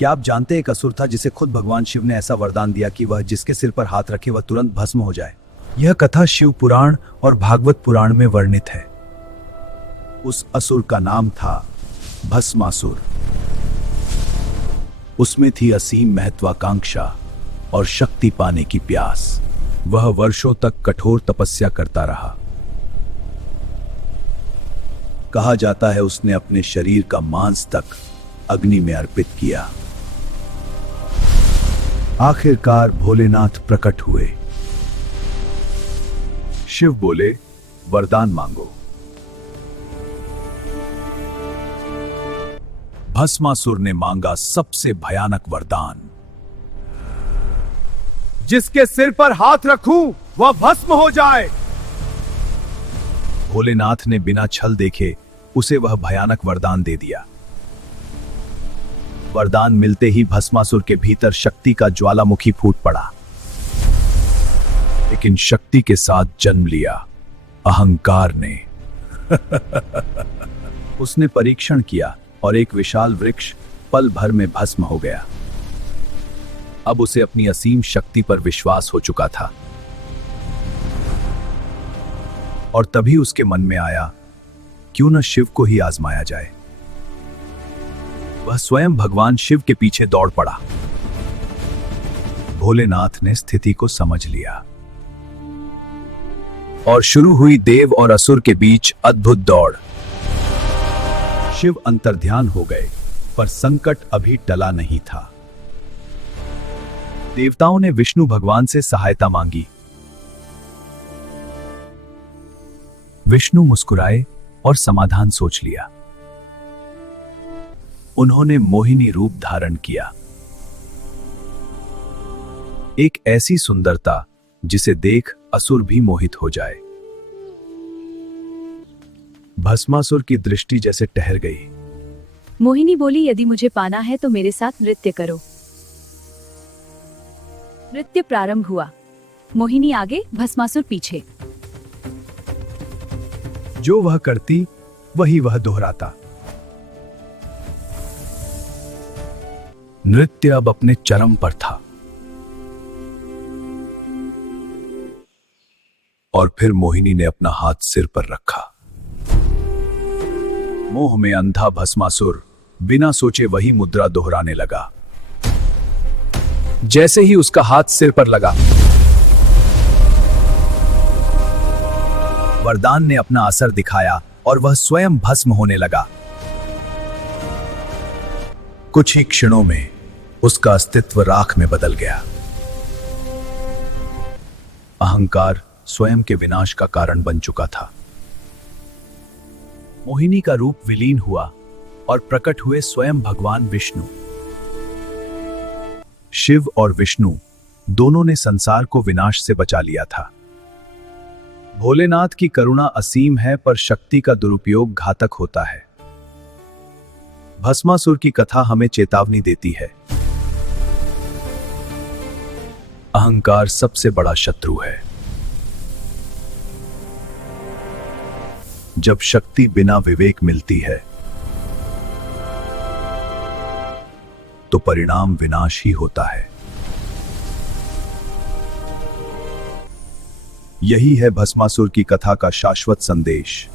क्या आप जानते हैं एक असुर था जिसे खुद भगवान शिव ने ऐसा वरदान दिया कि वह जिसके सिर पर हाथ रखे वह तुरंत भस्म हो जाए। यह कथा शिव पुराण और भागवत पुराण में वर्णित है। उस असुर का नाम था भस्मासुर। उसमें थी असीम महत्वाकांक्षा और शक्ति पाने की प्यास। वह वर्षों तक कठोर तपस्या करता रहा। कहा जाता है उसने अपने शरीर का मांस तक अग्नि में अर्पित किया। आखिरकार भोलेनाथ प्रकट हुए। शिव बोले, वरदान मांगो। भस्मासुर ने मांगा सबसे भयानक वरदान, जिसके सिर पर हाथ रखूं वह भस्म हो जाए। भोलेनाथ ने बिना छल देखे उसे वह भयानक वरदान दे दिया। वरदान मिलते ही भस्मासुर के भीतर शक्ति का ज्वालामुखी फूट पड़ा, लेकिन शक्ति के साथ जन्म लिया अहंकार ने। उसने परीक्षण किया और एक विशाल वृक्ष पल भर में भस्म हो गया। अब उसे अपनी असीम शक्ति पर विश्वास हो चुका था और तभी उसके मन में आया, क्यों न शिव को ही आजमाया जाए। वह स्वयं भगवान शिव के पीछे दौड़ पड़ा। भोलेनाथ ने स्थिति को समझ लिया और शुरू हुई देव और असुर के बीच अद्भुत दौड़। शिव अंतर्ध्यान हो गए, पर संकट अभी टला नहीं था। देवताओं ने विष्णु भगवान से सहायता मांगी। विष्णु मुस्कुराए और समाधान सोच लिया। उन्होंने मोहिनी रूप धारण किया, एक ऐसी सुंदरता जिसे देख असुर भी मोहित हो जाए। भस्मासुर की दृष्टि जैसे ठहर गई। मोहिनी बोली, यदि मुझे पाना है तो मेरे साथ नृत्य करो। नृत्य प्रारंभ हुआ। मोहिनी आगे, भस्मासुर पीछे। जो वह करती वही वह दोहराता। नृत्य अब अपने चरम पर था। और फिर मोहिनी ने अपना हाथ सिर पर रखा। मोह में अंधा भस्मासुर बिना सोचे वही मुद्रा दोहराने लगा। जैसे ही उसका हाथ सिर पर लगा, वरदान ने अपना असर दिखाया और वह स्वयं भस्म होने लगा। कुछ ही क्षणों में उसका अस्तित्व राख में बदल गया। अहंकार स्वयं के विनाश का कारण बन चुका था। मोहिनी का रूप विलीन हुआ और प्रकट हुए स्वयं भगवान विष्णु। शिव और विष्णु दोनों ने संसार को विनाश से बचा लिया था। भोलेनाथ की करुणा असीम है, पर शक्ति का दुरुपयोग घातक होता है। भस्मासुर की कथा हमें चेतावनी देती है, अहंकार सबसे बड़ा शत्रु है। जब शक्ति बिना विवेक मिलती है तो परिणाम विनाश ही होता है। यही है भस्मासुर की कथा का शाश्वत संदेश।